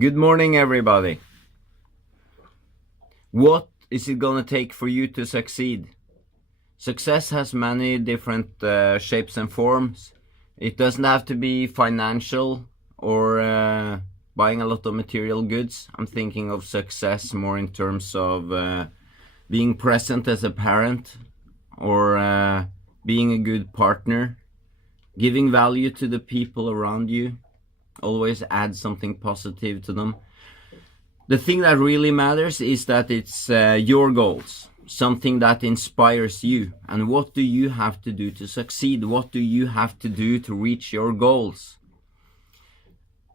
Good morning, everybody. What is it gonna take for you to succeed? Success has many different shapes and forms. It doesn't have to be financial or buying a lot of material goods. I'm thinking of success more in terms of being present as a parent or being a good partner, giving value to the people around you. Always add something positive to them. The thing that really matters is that it's your goals, something that inspires you. And what do you have to do to succeed? What do you have to do to reach your goals?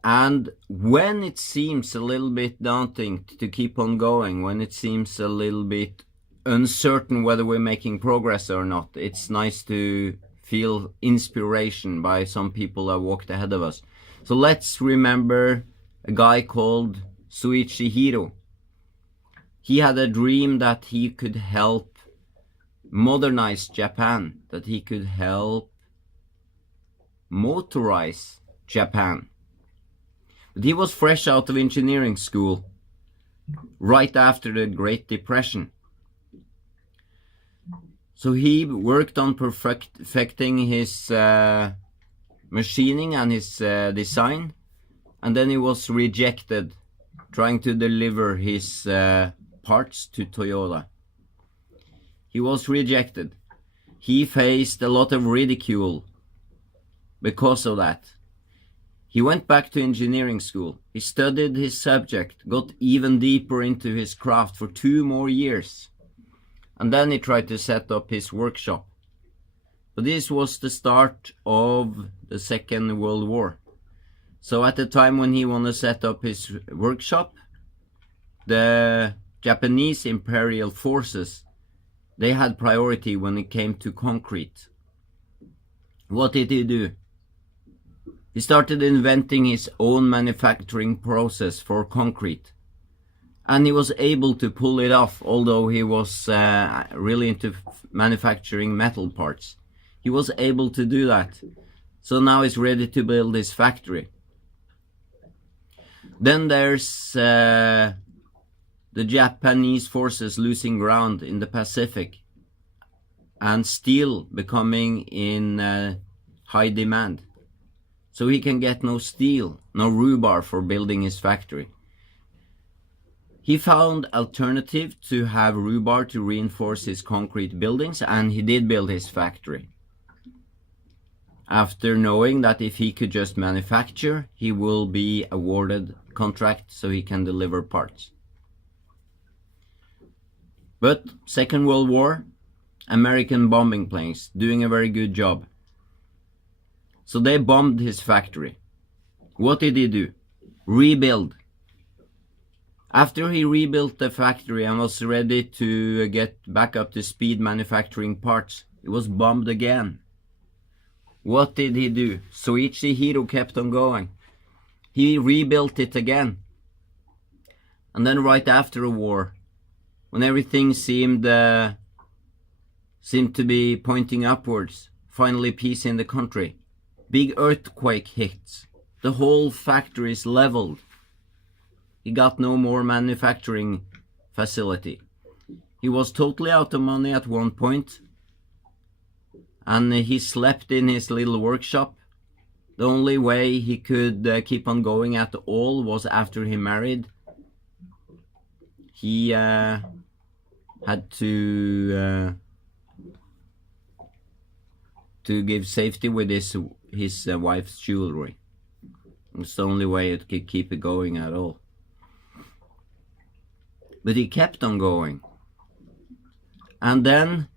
And when it seems a little bit daunting to keep on going, when it seems a little bit uncertain whether we're making progress or not, it's nice to feel inspiration by some people that walked ahead of us. So let's remember a guy called Shuichi Hiro. He had a dream that he could help modernize Japan, that he could help motorize Japan. But he was fresh out of engineering school right after the Great Depression. So he worked on perfecting his machining and his design, and then he was rejected trying to deliver his parts to Toyota. He was rejected. He faced a lot of ridicule because of that. He went back to engineering school. He studied his subject, got even deeper into his craft for 2 more years. And then he tried to set up his workshop. But this was the start of the Second World War. So at the time when he wanted to set up his workshop, the Japanese imperial forces, they had priority when it came to concrete. What did he do? He started inventing his own manufacturing process for concrete. And he was able to pull it off, although he was really into manufacturing metal parts. He was able to do that. So now he's ready to build his factory. Then there's the Japanese forces losing ground in the Pacific and steel becoming in high demand. So he can get no steel, no rebar for building his factory. He found alternative to have rebar to reinforce his concrete buildings, and he did build his factory. After knowing that if he could just manufacture, he will be awarded contract so he can deliver parts. But Second World War, American bombing planes doing a very good job. So they bombed his factory. What did he do? Rebuild. After he rebuilt the factory and was ready to get back up to speed manufacturing parts, it was bombed again. What did he do? Shuichi Hiro kept on going. He rebuilt it again. And then right after a war, when everything seemed to be pointing upwards, finally peace in the country, big earthquake hits. The whole factory is leveled. He got no more manufacturing facility. He was totally out of money at one point, and he slept in his little workshop. The only way he could keep on going at all was after he married. He had to give safety with his wife's jewelry. It's the only way it could keep it going at all. But he kept on going. And then,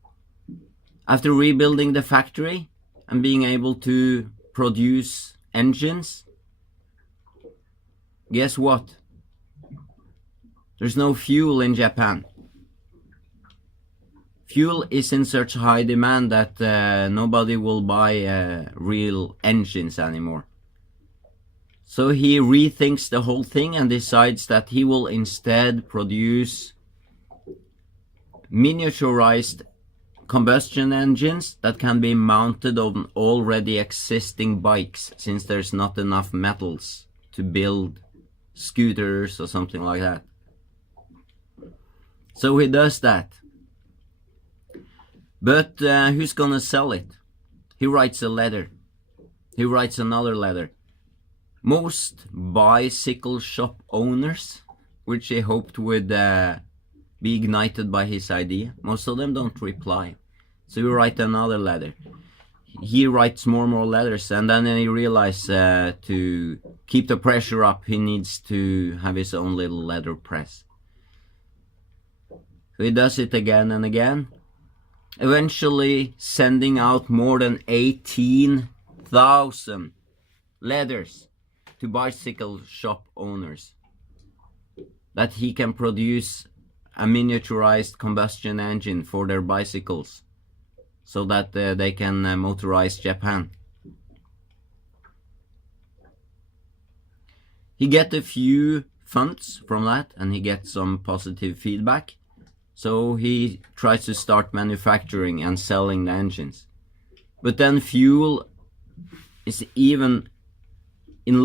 after rebuilding the factory and being able to produce engines, guess what? There's no fuel in Japan. Fuel is in such high demand that nobody will buy real engines anymore. So he rethinks the whole thing and decides that he will instead produce miniaturized combustion engines that can be mounted on already existing bikes, since there's not enough metals to build scooters or something like that. So he does that. But who's gonna sell it? He writes a letter. He writes another letter. Most bicycle shop owners, which he hoped would be ignited by his idea, most of them don't reply. So he writes another letter. He writes more and more letters, and then he realizes to keep the pressure up, he needs to have his own little letter press. So he does it again and again, eventually sending out more than 18,000 letters to bicycle shop owners that he can produce a miniaturized combustion engine for their bicycles so that they can motorize Japan. He gets a few funds from that, and he gets some positive feedback. So he tries to start manufacturing and selling the engines. But then fuel is even in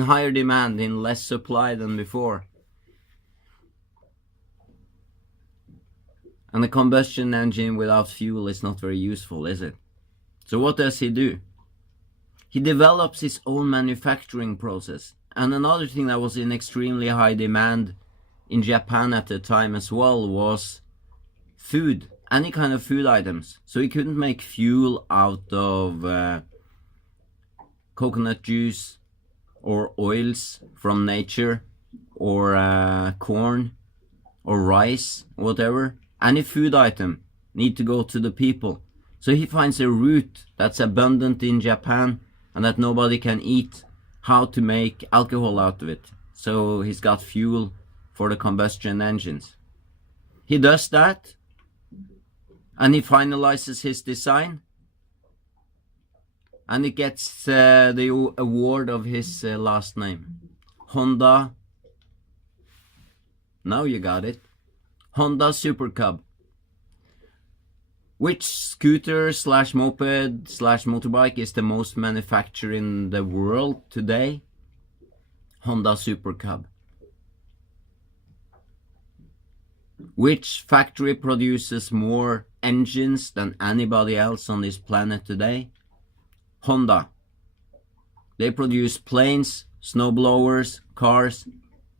higher demand, in less supply than before. And the combustion engine without fuel is not very useful, is it? So what does he do? He develops his own manufacturing process. And another thing that was in extremely high demand in Japan at the time as well was food, any kind of food items. So he couldn't make fuel out of coconut juice or oils from nature or corn or rice, whatever. Any food item need to go to the people. So he finds a route that's abundant in Japan and that nobody can eat, how to make alcohol out of it. So he's got fuel for the combustion engines. He does that, and he finalizes his design, and it gets the award of his last name. Honda. Now you got it. Honda Super Cub. Which scooter slash moped slash motorbike is the most manufactured in the world today? Honda Super Cub. Which factory produces more engines than anybody else on this planet today? Honda. They produce planes, snowblowers, cars,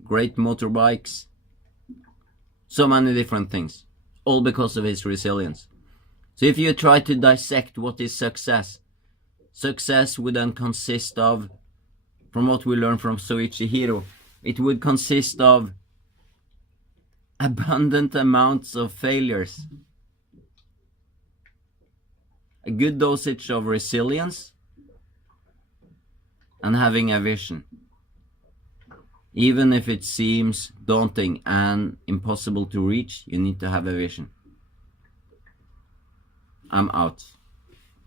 great motorbikes, so many different things, all because of his resilience. So if you try to dissect what is success, success would then consist of, from what we learned from Soichi Hiro, it would consist of abundant amounts of failures, a good dosage of resilience, and having a vision. Even if it seems daunting and impossible to reach, you need to have a vision. I'm out.